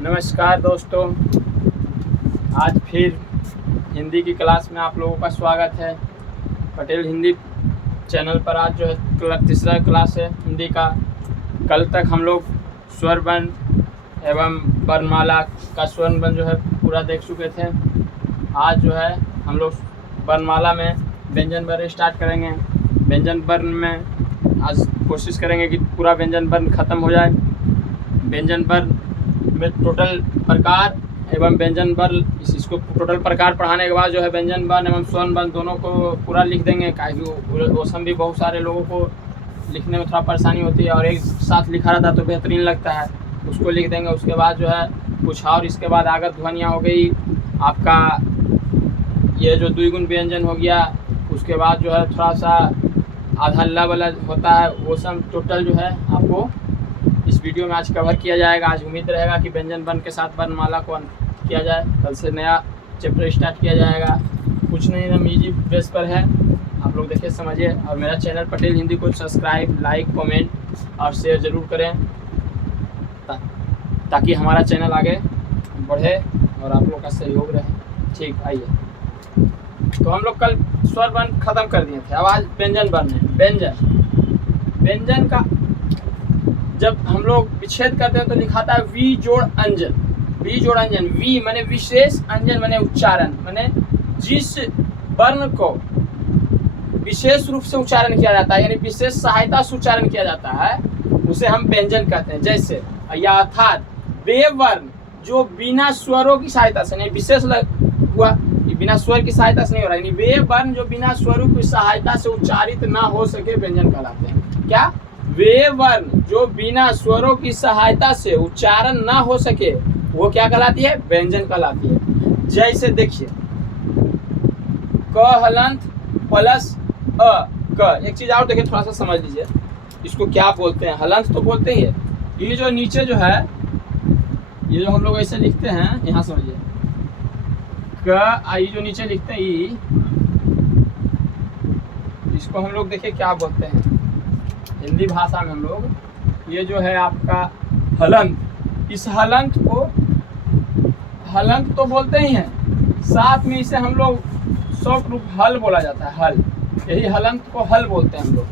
नमस्कार दोस्तों, आज फिर हिंदी की क्लास में आप लोगों का स्वागत है। पटेल हिंदी चैनल पर आज जो है तीसरा क्लास है हिंदी का। कल तक हम लोग स्वर वर्ण एवं वर्णमाला का स्वर वर्ण जो है पूरा देख चुके थे। आज जो है हम लोग वर्णमाला में व्यंजन वर्ण स्टार्ट करेंगे। व्यंजन वर्ण में आज कोशिश करेंगे कि पूरा व्यंजन वर्ण ख़त्म हो जाए। व्यंजन वर्ण में टोटल प्रकार एवं व्यंजन वर्ण इसको टोटल प्रकार पढ़ाने के बाद जो है व्यंजन वर्ण एवं स्वर वर्ण दोनों को पूरा लिख देंगे। क्योंकि भी बहुत सारे लोगों को लिखने में थोड़ा परेशानी होती है और एक साथ लिखा रहता है तो बेहतरीन लगता है, उसको लिख देंगे। उसके बाद जो है कुछ और इसके बाद आगत ध्वनियाँ हो गई, आपका ये जो द्विगुण व्यंजन हो गया। उसके बाद जो है थोड़ा सा आधा ला वाला होता है, वो सब टोटल जो है आपको इस वीडियो में आज कवर किया जाएगा। आज उम्मीद रहेगा कि व्यंजन वर्ण के साथ वर्णमाला को किया जाए। कल से नया चैप्टर स्टार्ट किया जाएगा। कुछ नहीं, हम इजी बेस पर है, आप लोग देखिए समझिए। और मेरा चैनल पटेल हिंदी को सब्सक्राइब, लाइक, कमेंट और शेयर ज़रूर करें ताकि हमारा चैनल आगे बढ़े और आप लोग का सहयोग रहे। ठीक, आइए। तो हम लोग कल स्वर वर्ण खत्म कर दिए थे, अब आज व्यंजन वर्ण है। व्यंजन का जब हम लोग विच्छेद करते हैं तो लिखाता है वी जोड़ अंजन। वी जोड़ अंजन, वी माने विशेष, अंजन माने उच्चारण, माने जिस वर्ण को विशेष रूप से उच्चारण किया जाता है, यानी विशेष सहायता से उच्चारण किया जाता है, उसे हम व्यंजन कहते हैं। जैसे या अर्थात वे वर्ण जो बिना स्वरों की सहायता से, नहीं विशेष हुआ, बिना स्वर की सहायता से नहीं हो रहा, यानी वे वर्ण जो बिना स्वरों की सहायता से उच्चारित ना हो सके व्यंजन कहलाते हैं। क्या? वे वर्ण जो बिना स्वरों की सहायता से उच्चारण ना हो सके वो क्या कहलाती है? व्यंजन कहलाती है। जैसे देखिए क हलंत प्लस अ क। एक चीज और देखिए, थोड़ा सा समझ लीजिए इसको क्या बोलते हैं। हलंत तो बोलते ही है, ये जो नीचे जो है, ये जो हम लोग ऐसे लिखते हैं, यहाँ समझिए क, आई जो नीचे लिखते हैं ई, इसको हम लोग देखिए क्या बोलते हैं हिंदी भाषा में हम लोग। ये जो है आपका हलंत, इस हलंत को हलंत तो बोलते ही हैं, साथ में इसे हम लोग शब्द रूप हल बोला जाता है। हल, यही हलंत को हल बोलते हैं हम लोग।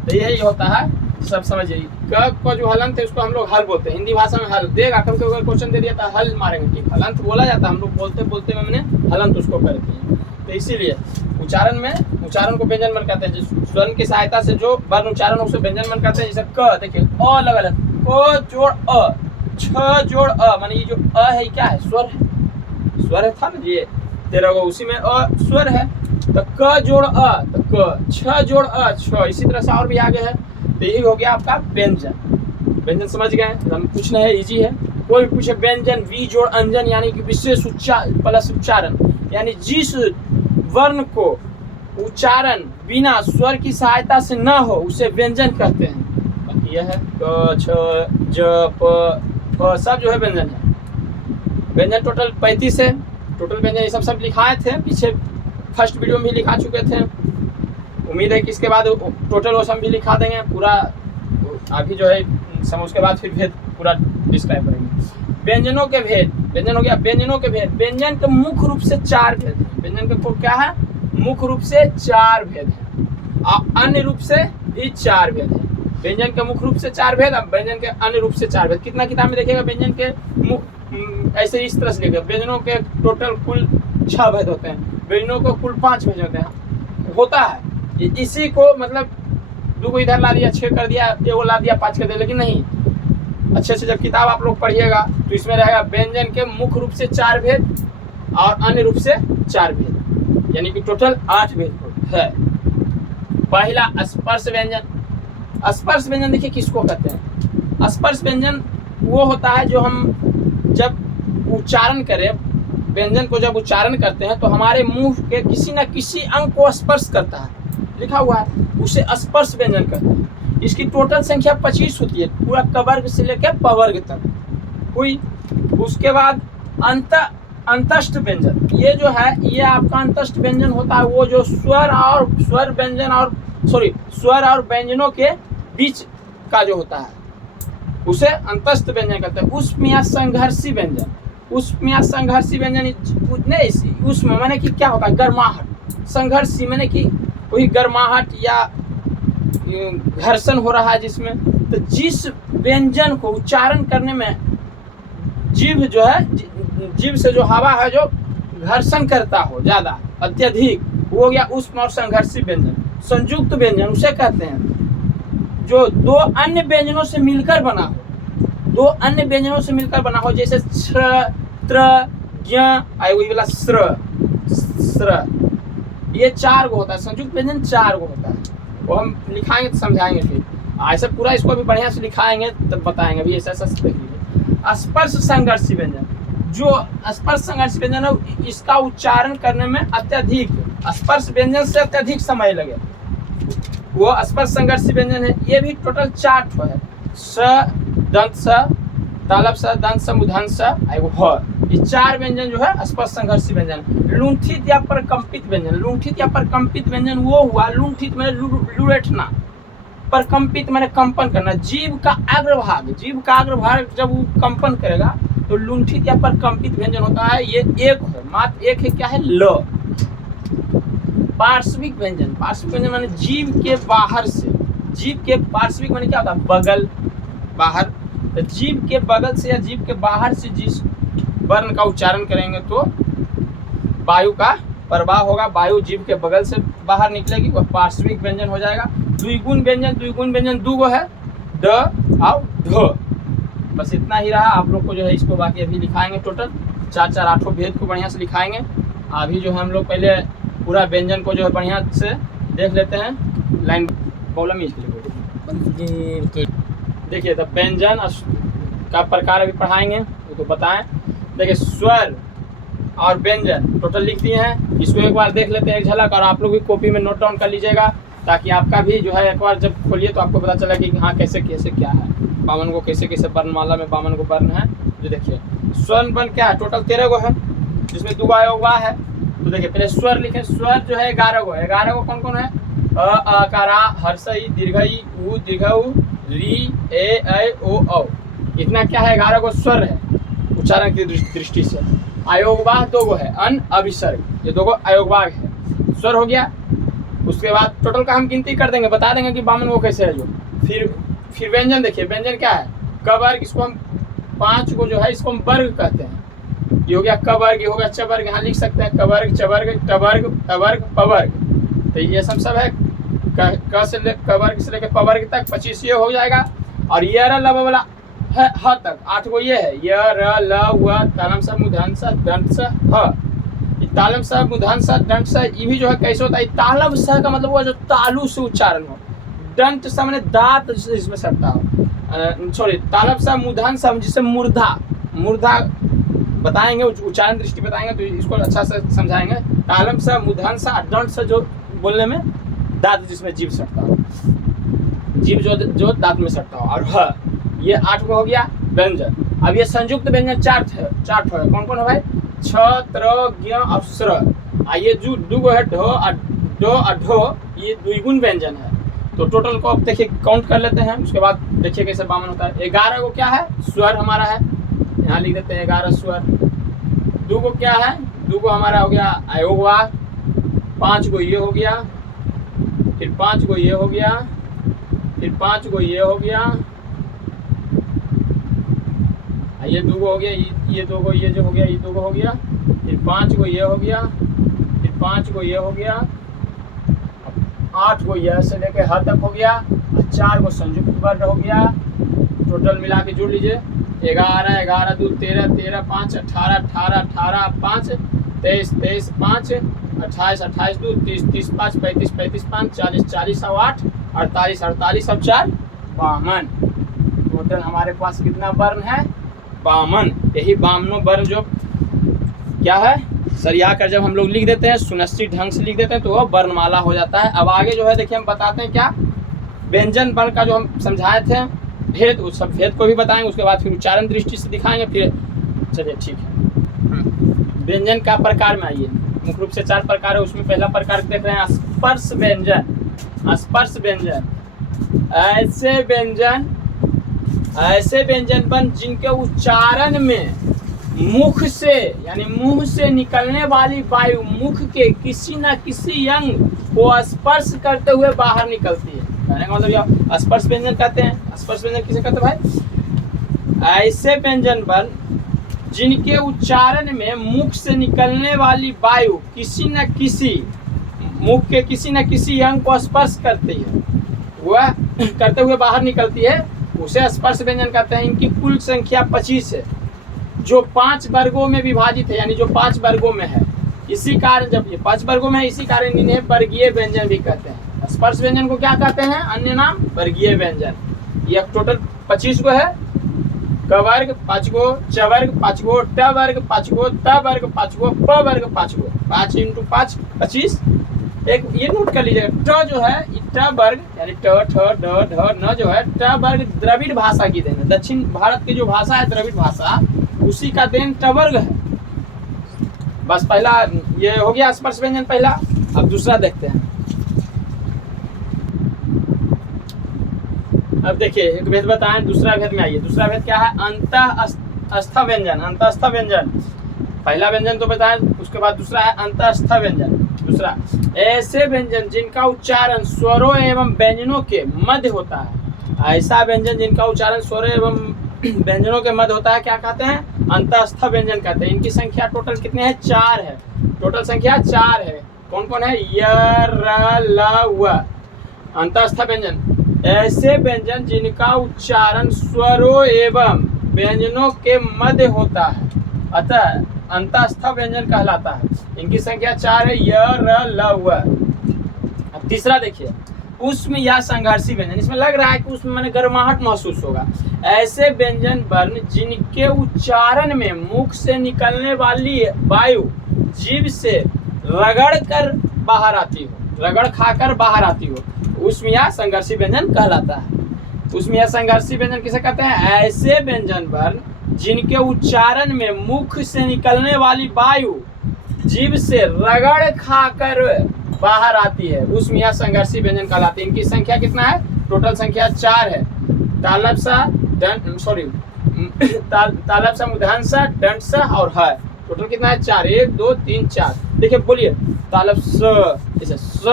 तो यही होता है, सब समझिए। क को जो हलंत है उसको हम लोग हल बोलते हैं हिंदी भाषा में। हल देगा, कभी अगर क्वेश्चन दे दिया था हल मारेंगे, ठीक। हलंत बोला जाता है, हम लोग बोलते बोलते में मैंने हलंत उसको करते हैं। तो इसीलिए उच्चारण को व्यंजन वर्ण कहते हैं। जिस स्वर की सहायता से जो वर्ण उच्चारण उसे व्यंजन वर्ण कहते हैं। जैसे क, देखिए अ लगल है, क जोड़ अ, छ जोड़ अ, माने ये जो अ है क्या है? स्वर है। स्वर है था ना ये 13 गो, उसी में अ स्वर है। तो क जोड़ अ तो क, छ जोड़ अ छ, इसी तरह से और भी आगे है। तो यही हो गया आपका व्यंजन। व्यंजन समझ गए? हम पूछना है, इजी है। कोई भी पूछे व्यंजन वी जोड़ अंजन यानी कि विशेष प्लस उच्चारण, यानी जिस वर्ण को उच्चारण बिना स्वर की सहायता से न हो उसे व्यंजन कहते हैं। बाकी यह है क, छ, ज, प, फ, सब जो है व्यंजन है। व्यंजन टोटल 35 है। टोटल व्यंजन ये सब लिखाए थे पीछे, फर्स्ट वीडियो में भी लिखा चुके थे। उम्मीद है कि इसके बाद टोटल वो सब भी लिखा देंगे पूरा। अभी जो है सब उसके बाद फिर भेद पूरा डिस्क्राइब करेंगे। व्यंजनों के भेद, व्यंजन हो गया। व्यंजनों के भेद, व्यंजन के मुख्य रूप से 4 भेद हैं। व्यंजन के को क्या है? मुख्य रूप से 4 भेद हैं और अन्य रूप से भी 4 भेद हैं। व्यंजन के मुख्य रूप से 4 भेद, अब व्यंजन के अन्य रूप से 4 भेद। कितना किताब में देखिएगा व्यंजन के ऐसे इस तरह से लिखे, व्यंजनों के टोटल कुल 6 भेद होते हैं, व्यंजनों को कुल 5 भेद होते हैं। होता है इसी को, मतलब 2 को इधर ला दिया 6 कर दिया, 1 ला दिया 5 कर दिया, लेकिन नहीं। अच्छे से जब किताब आप लोग पढ़िएगा तो इसमें रहेगा व्यंजन के मुख्य रूप से 4 भेद और अन्य रूप से 4 भेद, यानी कि टोटल 8 भेद है। पहला स्पर्श व्यंजन। स्पर्श व्यंजन देखिए किसको कहते हैं? स्पर्श व्यंजन वो होता है जो हम जब उच्चारण करें, व्यंजन को जब उच्चारण करते हैं तो हमारे मुंह के किसी न किसी अंग को स्पर्श करता है, लिखा हुआ है, उसे स्पर्श व्यंजन कहते हैं। इसकी टोटल संख्या 25 होती है, पूरा कवर्ग से लेकर पवर्ग तक हुई। उसके बाद अंतस्थ व्यंजन, ये जो है ये आपका अंतस्थ व्यंजन होता है, वो जो स्वर और व्यंजनों के बीच का जो होता है। उसे अंतस्थ व्यंजन कहते हैं। उष्म या संघर्षी व्यंजन, उष्म या संघर्षी व्यंजन नहीं, उष्म माने कि क्या होता है, गर्माहट, संघर्षी माने कि वही गर्माहट या घर्षण हो रहा है जिसमें, तो जिस व्यंजन को उच्चारण करने में जीभ जो है, जीभ से जो हवा है जो घर्षण करता हो ज्यादा अत्यधिक, वो हो गया उष्म और संघर्षी व्यंजन। संयुक्त व्यंजन उसे कहते हैं जो दो अन्य व्यंजनों से मिलकर बना हो, दो अन्य व्यंजनों से मिलकर बना हो, जैसे श्र, त्र, ज्ञ, वही वाला स्र, ये 4 गो होता है। संयुक्त व्यंजन 4 गो होता है, वो हम लिखाएंगे तो समझाएंगे, फिर ऐसे पूरा इसको भी बढ़िया से लिखाएंगे तब बताएंगे भी ऐसा देख लीजिए। स्पर्श संघर्षी व्यंजन, जो स्पर्श संघर्षी व्यंजन है इसका उच्चारण करने में अत्यधिक, स्पर्श व्यंजन से अत्यधिक समय लगे, वो स्पर्श संघर्षी व्यंजन है। ये भी टोटल 4 ठो है, स, दंत स, तालब स, दंत स, मूर्धन्य स, ह, ये 4 व्यंजन जो है स्पर्श संघर्षी व्यंजन। लुंठित या परकंपित व्यंजन, लुंठित या परकंपित व्यंजन वो हुआ, लुंठित मैंने लुढ़कना, परकंपित मैंने कंपन करना, जीभ का अग्रभाग, जीभ का अग्रभाग जब वो कंपन करेगा तो लुंठित या परकंपित व्यंजन होता है। ये एक है, मात्र एक है, क्या है, ल। पार्श्विक व्यंजन, पार्श्विक व्यंजन माने जीभ के बाहर से, जीभ के पार्श्विक माने क्या होता है, बगल, बाहर, तो जीभ के बगल से या जीभ के बाहर से जिस वर्ण का उच्चारण करेंगे तो वायु का प्रवाह होगा, वायु जीभ के बगल से बाहर निकलेगी, वह पार्श्विक व्यंजन हो जाएगा। द्विगुण व्यंजन, द्विगुण व्यंजन 2 गो है, ड और ढ। बस इतना ही रहा, आप लोग को जो है इसको बाकी अभी लिखाएंगे, टोटल 4 8 भेद को बढ़िया से लिखाएंगे। अभी जो है हम लोग पहले पूरा व्यंजन को जो है बढ़िया से देख लेते हैं। लाइन प्रॉब्लम इसके देखिए, तो व्यंजन का प्रकार अभी पढ़ाएंगे, वो तो बताएं। देखिए, स्वर और व्यंजन टोटल लिख दिए हैं, इसको एक बार देख लेते हैं एक झलक, और आप लोग भी कॉपी में नोट डाउन कर लीजिएगा, ताकि आपका भी जो है एक बार जब खोलिए तो आपको पता चला कि हाँ कैसे कैसे क्या है, 52 को कैसे कैसे वर्णमाला में 52 को वर्ण है। जो देखिए स्वर वर्ण क्या है, टोटल 13 गो है, जिसमें 2 अयोगवा है। तो देखिए पहले स्वर लिखे, स्वर जो है 11 गो है। 11 गो कौन कौन है, अ, आकारा, हर्षई, दीर्घई, उ, दीर्घऊ, री, ए, ऐ, ओ, औ। इतना क्या है, 11 गो स्वर है उच्चारण की दृष्टि से। अयोगवाह 2 गो है, अन, अविसर्ग, ये 2 गो अयोगवाह है, स्वर हो गया। उसके बाद टोटल का हम गिनती कर देंगे, बता देंगे कि 52 गो कैसे है जो। फिर व्यंजन देखिए, व्यंजन क्या है, क वर्ग, इसको हम 5 को जो है इसको हम वर्ग कहते हैं। ये हो गया क वर्ग, ये हो गया च वर्ग, यहाँ लिख सकते हैं क वर्ग, च वर्ग, ट वर्ग, ट वर्ग, प वर्ग। तो ये सब है क से क वर्ग से लेकर प वर्ग तक 25 ये हो जाएगा। और ये र ल वाला है ह तक 8 गो ये है, य, र, ल, व, तालम स, मूर्धन्य स, दंत स, ह। तालम स, मूर्धन्य स, दंत स, ये भी जो है कैसे होता है, तालम स का मतलब हुआ जो तालु से उच्चारण हो, दंत स मैंने दांत इसमें सटता हो, सॉरी, तालम स, मूर्धन्य स जिसे मूर्धा, मूर्धा बताएंगे, उच्चारण दृष्टि बताएंगे तो इसको अच्छा से समझाएंगे। तालम स, मूर्धन्य स, दंत स जो बोलने में दांत जिसमें जीभ सटता हो, जीभ जो दांत में सटता हो। और ह, ये 8 को हो गया व्यंजन। अब ये संयुक्त व्यंजन 4 है, कौन कौन है भाई, छ, त्र, ज्ञ और स्र। ये जो 2 गो है, ढ और ढ, ये द्विगुण व्यंजन है। तो टोटल को अब देखिए काउंट कर लेते हैं, उसके बाद देखिए कैसे 52 होता है। 11 को क्या है, स्वर हमारा है, यहाँ लिख देते हैं 11 स्वर। 2 को क्या है, 2 को हमारा हो गया अयोगवाह, 5 को ये हो गया, फिर 5 को ये हो गया, फिर 5 को ये हो गया, ये 2 को हो गया, ये 2 को ये जो हो गया, ये 2 को हो गया, फिर 5 को ये हो गया, फिर 5 को ये हो गया, 8 को यह से लेके ह तक हो गया, और 4 को संयुक्त वर्ण हो गया। टोटल मिला के जोड़ लीजिए, 11 11 2 13 13 5 18 18 18 5 23 23 5 28 28 2 30 30 5 35 35 5 40 40 और 8 48 48 और 4 52। टोटल हमारे पास कितना वर्ण है, 52। यही 52 वर्ण जो क्या है, सरिया कर जब हम लोग लिख देते हैं, सुनिश्चित ढंग से लिख देते हैं तो वह वर्णमाला हो जाता है। अब आगे जो है देखिए हम बताते हैं क्या, व्यंजन वर्ण का जो हम समझाए थे भेद, उस सब भेद को भी बताएंगे, उसके बाद फिर उच्चारण दृष्टि से दिखाएंगे। फिर चलिए ठीक है, व्यंजन का प्रकार में आइए। मुख्य रूप से 4 प्रकार है, उसमें पहला प्रकार देख रहे हैं स्पर्श व्यंजन। स्पर्श व्यंजन ऐसे व्यंजन ऐसे व्यंजन वर्ण जिनके उच्चारण में मुख से यानी मुंह से निकलने वाली वायु मुख के किसी न किसी अंग को स्पर्श करते हुए बाहर निकलती है। कहने का मतलब यह स्पर्श व्यंजन कहते हैं। स्पर्श व्यंजन किसे कहते हैं भाई? ऐसे व्यंजन वर्ण जिनके उच्चारण में मुख से निकलने वाली वायु किसी न किसी मुख के किसी न किसी अंग को स्पर्श करती है, वह करते हुए बाहर निकलती है, उसे स्पर्श व्यंजन कहते हैं। इनकी कुल संख्या 25 है, जो 5 वर्गों में विभाजित है, यानी जो 5 वर्गों में है। इसी कारण जब ये 5 वर्गों में है, इसी कारण इन्हें वर्गीय व्यंजन भी कहते हैं। स्पर्श व्यंजन को क्या कहते हैं? अन्य नाम वर्गीय व्यंजन। ये टोटल 25 को है। क वर्ग 5 गो, च वर्ग 5 गो, ट वर्ग 5 गो, त वर्ग 5 गो, प वर्ग 5 गो। 5 × 5 25। एक ये नोट कर लीजिएगा, ट जो है ट वर्ग यानी ट ठ ड ढ न जो है ट वर्ग द्रविड़ भाषा की देन है। दक्षिण भारत की जो भाषा है द्रविड़ भाषा, उसी का देन ट वर्ग है। बस पहला ये हो गया स्पर्श व्यंजन पहला। अब दूसरा देखते हैं। अब देखिए एक भेद बताएं, दूसरा भेद में आइए। दूसरा भेद क्या है? अंतःस्थ व्यंजन। अंतःस्थ व्यंजन पहला व्यंजन तो बताएं, उसके बाद दूसरा है अंतःस्थ व्यंजन। दूसरा, ऐसे व्यंजन जिनका उच्चारण स्वरों एवं व्यंजनों के मध्य होता है। ऐसा व्यंजन जिनका उच्चारण स्वरों एवं व्यंजनों के मध्य होता है, क्या कहते हैं? अंतःस्थ व्यंजन कहते हैं। इनकी संख्या टोटल कितने हैं? 4 है। टोटल संख्या 4 है। कौन कौन है? य र ल व। अंतःस्थ व्यंजन ऐसे व्यंजन जिनका उच्चारण स्वरों एवं व्यंजनों के मध्य होता है, अतः अंतःस्थ व्यंजन कहलाता है। इनकी संख्या 4 है, य र ल व। अब तीसरा देखिए, उष्म या संघर्षी व्यंजन। इसमें लग रहा है कि उसमें मैंने गर्माहट महसूस होगा। ऐसे व्यंजन वर्ण जिनके उच्चारण में मुख से निकलने वाली वायु जीभ से रगड़ कर बाहर आती हो, रगड़ खाकर बाहर आती हो, उष्म या संघर्षी व्यंजन कहलाता है। उष्म या संघर्षी व्यंजन किसे कहते हैं? ऐसे व्यंजन वर्ण जिनके उच्चारण में मुख से निकलने वाली वायु जीभ से रगड़ खाकर बाहर आती है, उष्म या संघर्षी व्यंजन कहलाते हैं। इनकी संख्या कितना है? टोटल संख्या 4 है। तालव्य तालव्य मूर्धन्य दंड्य और ह। टोटल कितना है? 4। 1 2 3 4। देखिए बोलिए, तालव्य जैसे स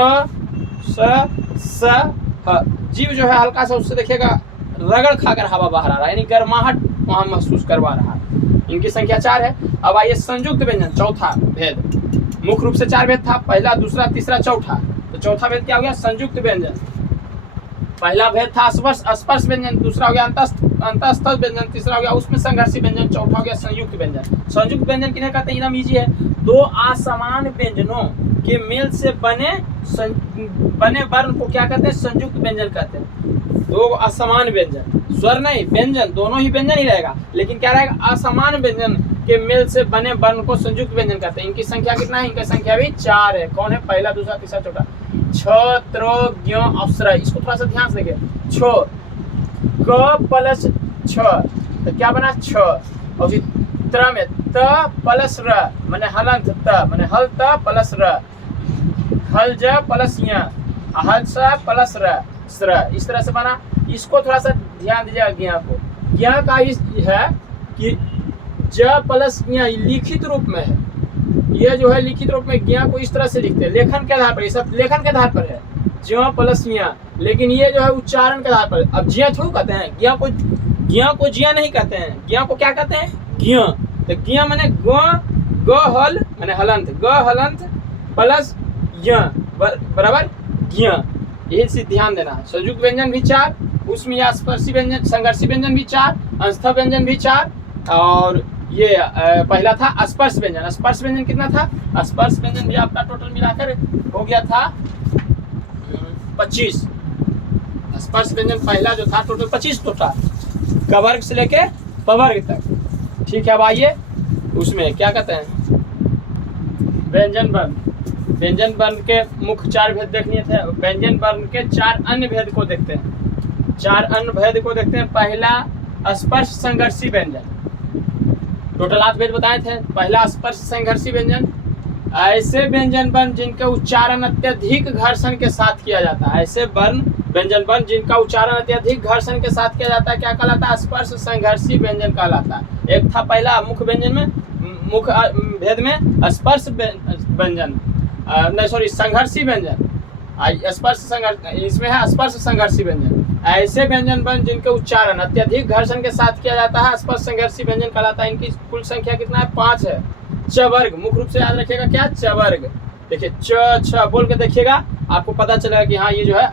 ह। जीव जो है हल्का सा उससे देखिएगा रगड़ खाकर हवा बाहर आ रहा है, यानी गर्माहट वहां महसूस करवा रहा है। इनकी संख्या 4 है। अब आइए संयुक्त व्यंजन, चौथा भेद। मुख्य रूप से 4 भेद था, पहला दूसरा तीसरा चौथा। तो चौथा भेद क्या हो गया? संयुक्त व्यंजन। पहला भेद था स्पर्श व्यंजन, दूसरा हो गया अंतःस्थ व्यंजन, तीसरा हो गया उष्म संघर्षी व्यंजन, चौथा हो गया संयुक्त व्यंजन। संयुक्त व्यंजन किन्हें कहते हैं? एकदम इजी है। 2 असमान व्यंजनों के मेल से बने वर्ण को क्या कहते हैं? संयुक्त व्यंजन कहते हैं। 2 असमान व्यंजन, स्वर नहीं व्यंजन, दोनों ही व्यंजन ही रहेगा, लेकिन क्या रहेगा? असमान व्यंजन के मेल से बने वर्ण को संयुक्त व्यंजन कहते हैं। इनकी संख्या कितना है? इनकी संख्या भी 4 है। कौन है? पहला दूसरा तीसरा चौथा। छ त्र ज्ञ अप्सरा। इसको थोड़ा सा ध्यान से देखिए। छ क प्लस छ तो क्या बना? छ। और फिर त्र में त प्लस र माने हलंत त माने हल त प्लस र, हल ज प्लस य, हल स प्लस र स्र। इस तरह से बना। इसको थोड़ा सा ध्यान दीजिएगा। ज्ञ को, ज्ञ का इस है कि ज प्लस य लिखित रूप में है। यह जो है लिखित रूप में ज्ञ को इस तरह से लिखते हैं, लेखन के आधार पर। ये सब लेखन के आधार पर है, ज प्लस य। लेकिन ये जो है उच्चारण के आधार पर। अब ज्ञ थोड़ा कहते हैं, ज्ञ को ज्ञ नहीं कहते हैं। ज्ञ को क्या कहते हैं? ज्ञ। तो ज्ञ माने ग हल माने हलंत, ग हलंत प्लस य बराबर ज्ञ। यही से ध्यान देना है। संयुक्त व्यंजन भी 4, उष्म या स्पर्शी व्यंजन संघर्षी व्यंजन भी 4, अंतःस्थ व्यंजन भी 4, और ये पहला था स्पर्श व्यंजन। स्पर्श व्यंजन कितना था? स्पर्श व्यंजन भी आपका टोटल मिलाकर हो गया था 25। स्पर्श व्यंजन पहला जो था टोटल 25 तो था, क वर्ग से लेके प वर्ग तक। ठीक है। अब आइए उसमें क्या कहते हैं? व्यंजन वर्ण। व्यंजन वर्ण के मुख्य 4 भेद देखने थे। व्यंजन वर्ण के 4 अन्य भेद को देखते हैं। 4 अन्य भेद को देखते हैं। पहला स्पर्श संघर्षी व्यंजन। टोटल 8 भेद बताए थे। पहला स्पर्श संघर्षी व्यंजन, ऐसे व्यंजन वर्ण जिनके उच्चारण अत्यधिक घर्षण के साथ किया जाता है। ऐसे वर्ण व्यंजन वर्ण जिनका उच्चारण अत्यधिक घर्षण के साथ किया जाता है क्या कहलाता है? स्पर्श संघर्षी व्यंजन कहलाता है। एक था पहला मुख्य व्यंजन में, मुख्य भेद में स्पर्श व्यंजन, नहीं सॉरी संघर्षी व्यंजन, स्पर्श संघर्ष, इसमें है स्पर्श संघर्षी व्यंजन। ऐसे व्यंजन वर्ण जिनके उच्चारण अत्यधिक घर्षण के साथ किया जाता है स्पर्श संघर्षी व्यंजन कहलाता है। इनकी कुल संख्या कितना है? 5 है। चवर्ग, मुख्य रूप से याद रखिएगा क्या? चवर्ग। देखिए च छ बोल के देखिएगा, आपको पता चलेगा कि हाँ ये जो है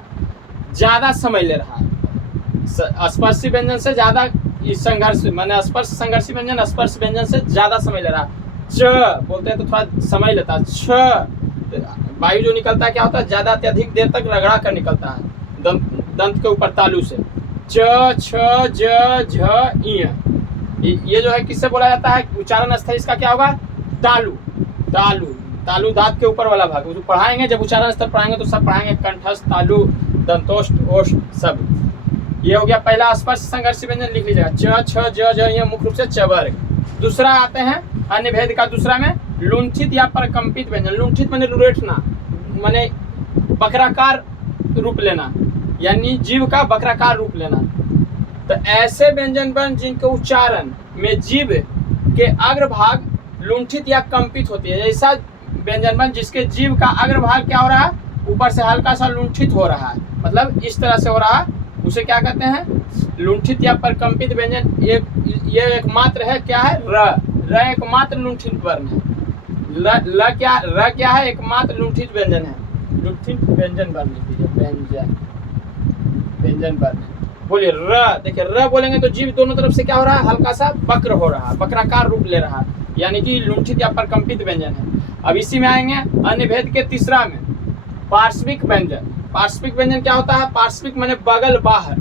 ज्यादा समय ले रहा है। स्पर्शी व्यंजन से ज्यादा संघर्ष, माने स्पर्श संघर्षी व्यंजन स्पर्श व्यंजन से ज्यादा समय ले रहा है। च बोलते हैं तो थोड़ा समय लेता है। छ वायु जो निकलता है क्या होता है? ज्यादा अत्यधिक देर तक रगड़ा कर निकलता है दंत के ऊपर तालु से। च छ ज झ इ, ये जो है किससे बोला जाता है? उच्चारण स्तर इसका क्या होगा? तालु। तालु, तालु दांत के ऊपर वाला भाग। जो पढ़ाएंगे, जब उच्चारण स्तर पढ़ाएंगे तो सब पढ़ाएंगे, कंठस्थ, तालु, दंतोष्ठ, ओष्ठ सब। ये हो गया पहला स्पर्श संघर्षी व्यंजन, लिख लीजिएगा च छ ज झ ये मुख्य रूप से चवर्ग। दूसरा आते हैं अन्य भेद का, दूसरा में लुंठित या परकंपित व्यंजन। लुंठित माने रुरेठना, माने बकराकार रूप लेना, यानी जीव का बकराकार रूप लेना। तो ऐसे व्यंजन वर्ण जिनके उच्चारण में जीव के अग्रभाग लुंठित या कंपित होती है। ऐसा व्यंजन वर्ण जिसके जीव का अग्रभाग क्या हो रहा है? ऊपर से हल्का सा लुंठित हो रहा है, मतलब इस तरह से हो रहा है, उसे क्या कहते हैं? लुंठित या परकंपित व्यंजन। ये एकमात्र है क्या है? र एकमात्र लुंठित वर्ण है। र क्या है? एकमात्र लुंठित व्यंजन है। लुंठित व्यंजन वर्ण लिख दीजिए, व्यंजन वर्ण। बोलिए र। देखिए र बोलेंगे तो जीव दोनों तरफ से क्या हो रहा है? हल्का सा वक्र हो रहा है, वक्राकार रूप ले रहा है, यानी कि लुंठित या परकंपित व्यंजन है। अब इसी में आएंगे अन्य भेद के तीसरा में, पार्श्विक व्यंजन। पार्श्विक व्यंजन क्या होता है? पार्श्विक माने बगल, बाहर।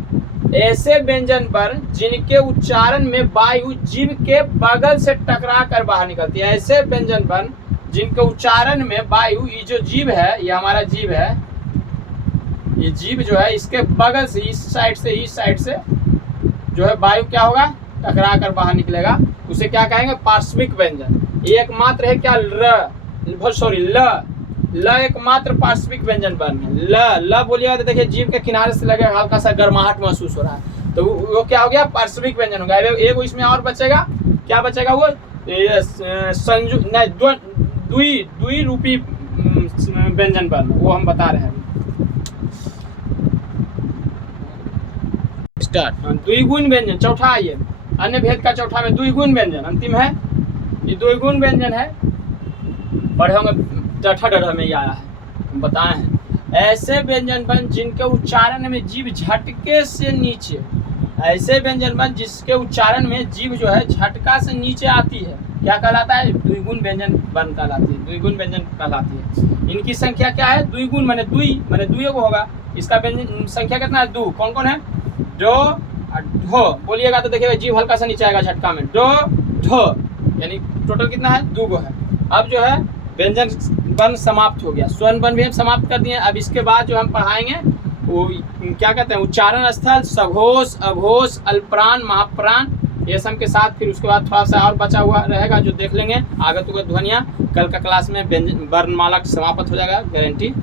ऐसे व्यंजन वर्ण जिनके उच्चारण में वायु जीव के बगल से टकरा कर बाहर निकलती है। ऐसे व्यंजन वर्ण जिनके उच्चारण में वायु, ये जो जीव है, ये हमारा जीव है, ये जीव जो है इसके बगल से, इस साइड से जो है वायु क्या होगा? टकरा कर बाहर निकलेगा, उसे क्या कहेंगे? पार्श्विक व्यंजन। ये एकमात्र है क्या? ल एकमात्र पार्श्विक व्यंजन वर्ण है। ल बोलिएगा तो देखिए जीव के किनारे से लगे हल्का सा गर्माहट महसूस हो रहा है, तो वो क्या हो गया? पार्श्विक व्यंजन हो गया। एक इसमें और बचेगा, क्या बचेगा? वो संजु नहीं द्वि रूपी व्यंजन वर्ण, वो हम बता रहे हैं। स्टार्ट। द्विगुण व्यंजन चौथा, ये अन्य भेद का चौथा में द्विगुण व्यंजन अंतिम है। ये द्विगुण व्यंजन है, पढ़े होंगे डठा डठा में ये आया है, हम बताए हैं। ऐसे व्यंजन वर्ण जिनके उच्चारण में जीभ झटके से नीचे, ऐसे व्यंजन वर्ण जिसके उच्चारण में जीभ जो है झटका से नीचे आती है, क्या कहलाता है? द्विगुण व्यंजन वर्ण कहलाती है, द्विगुण व्यंजन कहलाती है। इनकी संख्या क्या है? द्विगुण माने दुई को होगा। इसका व्यंजन संख्या कितना है? दो। कौन कौन है? डो और ढो। बोलिएगा तो देखिएगा जीभ हल्का सा नीचे आएगा झटका में, डो ढो, यानी टोटल कितना है? 2 गो है। अब जो है व्यंजन वर्ण समाप्त हो गया, स्वर्ण वर्ण भी हम समाप्त कर दिए। अब इसके बाद जो हम पढ़ाएंगे वो क्या कहते हैं? उच्चारण स्थल, सघोष, अघोष, अल्पप्राण, महाप्राण, ये सब के साथ फिर उसके बाद थोड़ा सा और बचा हुआ रहेगा जो देख लेंगे। आगत उगत ध्वनियाँ कल का क्लास में व्यंजन वर्णमाला समाप्त हो जाएगा, गारंटी।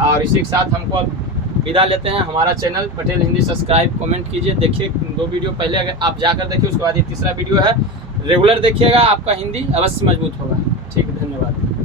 और इसी के साथ हमको अब विदा लेते हैं। हमारा channel Patel Hindi subscribe, comment कीजिए। देखिए 2 वीडियो पहले अगर आप जाकर देखिए, उसके बाद ये तीसरा वीडियो है, रेगुलर देखिएगा, आपका हिंदी अवश्य मजबूत होगा। ठीक है, धन्यवाद।